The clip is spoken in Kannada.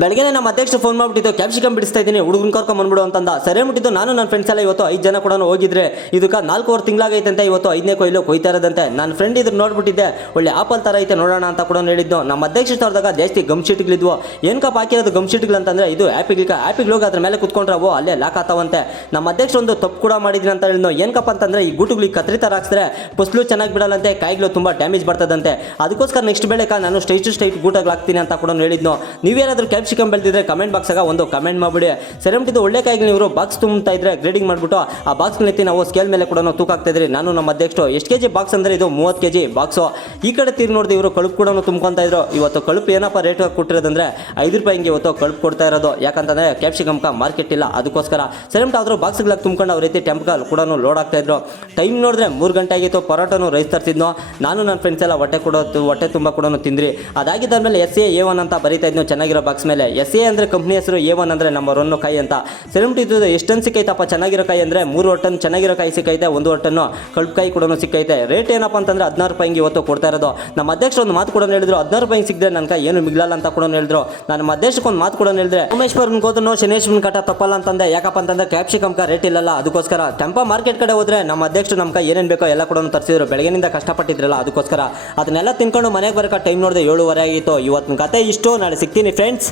ಬೆಳಗ್ಗೆ ನಮ್ಮ ಅಧ್ಯಕ್ಷರು ಫೋನ್ ಮಾಡ್ಬಿಟ್ಟಿದ್ದು ಕ್ಯಾಪ್ಸಿಕಮ್ ಬಿಡಿಸ್ತಾ ಇದ್ದೀನಿ ಹುಡುಗನ ಕರ್ಕೊಂಡ್ ಬಂದ್ಬಿಡು ಅಂತಂದ. ಸರಿ ಮುಟ್ಟಿದ್ದು ನಾನು ನನ್ನ ಫ್ರೆಂಡ್ಸ್ ಎಲ್ಲ ಇವತ್ತು 5 ಜನ ಕೂಡ ಹೋಗಿದ್ರೆ ಇದಕ್ಕೆ 4 ತಿಂಗಳಾಗೈತೆ ಇವತ್ತು 5ನೇ ಕೊಯ್ಲು ಕೊಯ್ತಾ ಇರೋದಂತೆ. ನನ್ನ ಫ್ರೆಂಡ್ ಇದ್ರ ನೋಡ್ಬಿಟ್ಟಿದ್ದೆ ಒಳ್ಳೆ ಆಪಲ್ ತರ ಐತೆ ನೋಡೋಣ ಅಂತ ಕೂಡ ಹೇಳಿದ್ದು. ನಮ್ಮ ಅಧ್ಯಕ್ಷ ತೋರಿದಾಗ ಜಾಸ್ತಿ ಗಮ್ ಶೀಟ್ಗಳಿದ್ವು. ಏನಕ್ಕಪ್ಪ ಹಾಕಿರೋದು ಗಮ್ ಶೀಟ್ಗಳು ಅಂತಂದ್ರೆ ಇದು ಆ್ಯಪಿಗೆ ಹೋಗಿ ಅದ್ರ ಮೇಲೆ ಕುತ್ಕೊಂಡ್ರೆ ಅವು ಅಲ್ಲೇ ಲಾಕ್ ಆಗ್ತಾವಂತೆ. ನಮ್ಮ ಅಧ್ಯಕ್ಷ ಒಂದು ತಪ್ಪು ಕೂಡ ಮಾಡಿದ್ರಿ ಅಂತ ಹೇಳಿದ್ನು. ಏನಕ್ಕಪ್ಪ ಅಂತಂದ್ರೆ ಈ ಗೂಟುಗಳಿಗೆ ಕತ್ರಿ ತರ ಹಾಕ್ಸಿದ್ರೆ ಫಸಲು ಚೆನ್ನಾಗಿ ಬಿಡಲ್ಲಂತೆ, ಕಾಯಿಗಳು ತುಂಬಾ ಡ್ಯಾಮೇಜ್ ಬರ್ತದಂತೆ. ಅದಕ್ಕೋಸ್ಕರ ನೆಕ್ಸ್ಟ್ ಬೆಳೆಕ ನಾನು ಸ್ಟ್ರೈಟ್ ಗೂಟಗಳು ಹಾಕ್ತೀನಿ ಅಂತ ಕೂಡ ಹೇಳಿದ್ನು. ನೀವೇನಾದ್ರೂ ಕ್ಯಾಪ್ಸಿಕಮ್ ಬೆಳೆದಿದ್ರೆ ಕಮೆಂಟ್ ಬಾಕ್ಸ್ ಆಗ ಒಂದು ಕಮೆಂಟ್ ಮಾಡಿಬಿಡಿ. ಸೆರೆಮುಟ್ಟಿದ್ದು ಒಳ್ಳೆ ಕಾಯಿಗಳು ಇವರು ಬಾಕ್ಸ್ ತುಂಬ್ತಾ ಇದ್ರೆ ಗ್ರೇಡಿಂಗ್ ಮಾಡಿಬಿಟ್ಟು ಆ ಬಾಕ್ಸ್ ಎತ್ತಿ ನಾವು ಸ್ಕೇಲ್ ಮೇಲೆ ಕೂಡ ತೂಕ ಆಗ್ತಾ ಇದ್ರಿ. ನಾನು ನಮ್ಮ ಅಧ್ಯಕ್ಷರು ಎಷ್ಟು ಕೆಜಿ ಬಾಕ್ಸ್ ಅಂದ್ರೆ ಇದು 30 kg ಬಾಕ್ಸು. ಈ ಕಡೆ ತೀರ್ ನೋಡಿದ್ರೆ ಇವರು ಕಳುಪು ಕೂಡ ತುಂಬ್ಕೊಂತ ಇದ್ರು. ಇವತ್ತು ಕಳುಪು ಏನಪ್ಪ ರೇಟ್ ಕೊಟ್ಟಿರೋದಂದ್ರೆ 5 ರೂಪಾಯಿಗೆ ಇವತ್ತು ಕಳುಪು ಕೊಡ್ತಾ ಇರೋದು. ಯಾಕಂತಂದ್ರೆ ಕ್ಯಾಪ್ಸಿಕಮ್ ಮಾರ್ಕೆಟ್ ಇಲ್ಲ, ಅದಕ್ಕೋಸ್ಕರ ಸೆರೆಮುಟ್ ಆದ್ರೂ ಬಾಕ್ಸ್ಗಳಾಗಿ ತುಂಬ್ಕೊಂಡು ಅವ್ರ ರೀತಿ ಟೆಂಪಲ್ ಕೂಡ ಲೋಡ್ ಆಗ್ತಾ ಇದ್ರು. ಟೈಮ್ ನೋಡಿದ್ರೆ 3 ಗಂಟೆ ಆಗಿತ್ತು. ಪರೋಟನು ರೈಸ್ ತರ್ತಿದ್ನು. ನಾನು ನನ್ನ ಫ್ರೆಂಡ್ಸ್ ಎಲ್ಲ ಹೊಟ್ಟೆ ತುಂಬ ಕೂಡ ತಿಂದ್ರಿ. ಅದಾಗಿದ್ದಾದ್ಮೇಲೆ SA-A1 ಅಂತ ಬರೀತಾ ಇದ್ನು ಚೆನ್ನಾಗಿರೋ ಬಾಕ್ಸ್ ಮೇಲೆ. SA ಅಂದ್ರೆ ಕಂಪ್ನಿ ಹೆಸರು, A1 ಅಂದ್ರೆ ನಮ್ಮ ರೊನ್ನು ಕಾಯಿ ಅಂತ. ಸೆರೆಮುಟ್ ಇದು ಎಷ್ಟು ಟನ್ ಸಿಕ್ಕೈತಪ್ಪ ಚೆನ್ನಾಗಿರೋ ಕಾಯಿ ಅಂದ್ರೆ 3 ಟನ್ ಚೆನ್ನಾಗಿರೋ ಕಾಯಿ ಸಿಕ್ಕೈತೆ, 1 ಟನ್ನು ಕಳುಪು ಕಾಯಿ ಕೂಡ ಸಿಕ್ಕೈತೆ. ರೇಟ್ ಏನಪ್ಪ ಅಂತಂದ್ರೆ 16 ರೂಪಾಯಿಗೆ ಇವತ್ತು ಕೊಡ್ತಾ ಇರೋದು. ನಮ್ಮ ಅಧ್ಯಕ್ಷರು ಒಂದು ಮಾತು ಕೂಡ ಹೇಳಿದ್ರು, 16 ರೂಪಾಯಿಗೆ ಸಿಕ್ಕರೆ ನನ್ನ ಕಾಯಿ ಏನು ಮಿಗ್ಲಲ್ಲ ಅಂತ ಕೂಡ ಹೇಳಿದ್ರು. ನನ್ನ ಅಧ್ಯಕ್ಷಕ್ಕೆ ಒಂದು ಮಾತು ಕೂಡ ಹೇಳಿದ್ರೆ ಸೋಮೇಶ್ವರನ್ ಹೋದ್ರು ಶನೇಶ್ವರನ್ ಕಟ ತಪ್ಪಲ್ಲ ಅಂತಂದೆ. ಯಾಕಪ್ಪ ಅಂತಂದ್ರೆ ಕ್ಯಾಪ್ಸಿಕಮ್ ರೇಟ್ ಇಲ್ಲಲ್ಲ, ಅದಕ್ಕೋಸ್ಕರ ಟೆಂಪ ಮಾರ್ಕೆಟ್ ಕಡೆ ಹೋದ್ರೆ ನಮ್ಮ ಅಧ್ಯಕ್ಷರು ನಮ್ಮ ಕೈ ಏನೇನು ಬೇಕೋ ಎಲ್ಲ ಕೂಡ ತರಿಸಿದ್ರು. ಬೆಳಗ್ಗೆನಿಂದ ಕಷ್ಟಪಟ್ಟಿದ್ರಲ್ಲ, ಅದಕ್ಕೋಸ್ಕರ ಅದನ್ನೆಲ್ಲ ತಿನ್ಕೊಂಡು ಮನೆಗೆ ಬರೋಕೆ ಟೈಮ್ ನೋಡಿದೆ 7:30 ಆಗಿತ್ತು. ಇವತ್ತಿನ ಕತೆ ಇಷ್ಟು. ನಾಳೆ ಸಿಗ್ತೀನಿ ಫ್ರೆಂಡ್ಸ್.